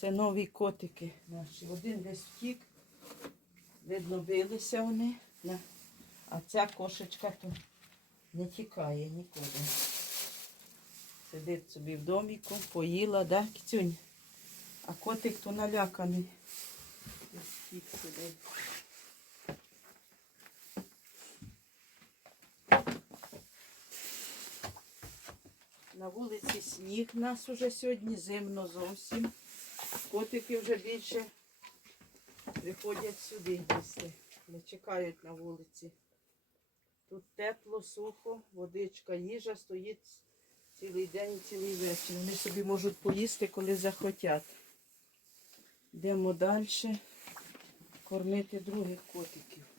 Це нові котики наші. Один десь втік. Видно, билися вони. А ця кошечка то не тікає нікуди. Сидить собі в доміку, поїла, да, кицюнь? А котик то наляканий. Втік сидить. На вулиці сніг нас уже сьогодні, зимно зовсім. Котики вже більше приходять сюди їсти. Не чекають на вулиці. Тут тепло, сухо, водичка, їжа стоїть цілий день, цілий вечір. Вони собі можуть поїсти, коли захотять. Йдемо далі кормити других котиків.